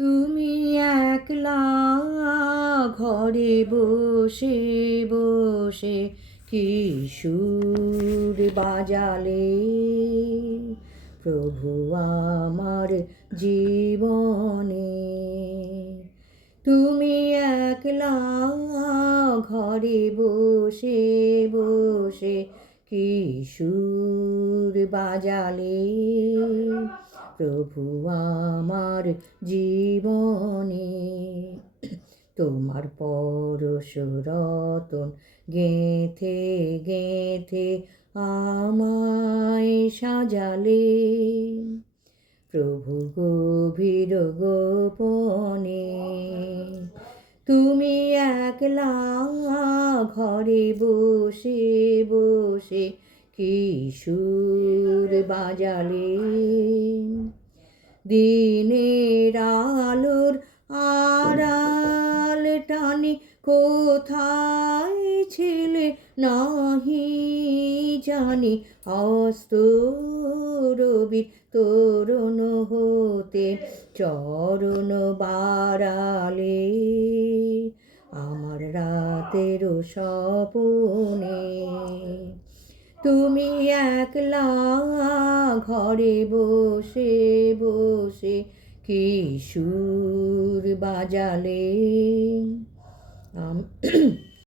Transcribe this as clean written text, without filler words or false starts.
তুমি একলা ঘরে বসে বসে কি সুর বাজালে, প্রভু আমার জীবনে। তুমি একলা ঘরে বসে বসে কি সুর বাজালে, প্রভু আমার জীবনে। তোমার পরশ রতন গেঁথে গেঁথে আমায় সাজালে, প্রভু গভীর গোপনে। তুমি একলা ঘরে বসে বসে কি সুর বাজালে, দিনের আলোর আড়াল টানি কোথায় ছিলে নাহি জানি, অস্ত রবির তরুণ হতে চরণ বাড়ালে, আমার রাতের স্বপনে। তুমি একলা ঘরে বসে বসে কি সুর বাজালে।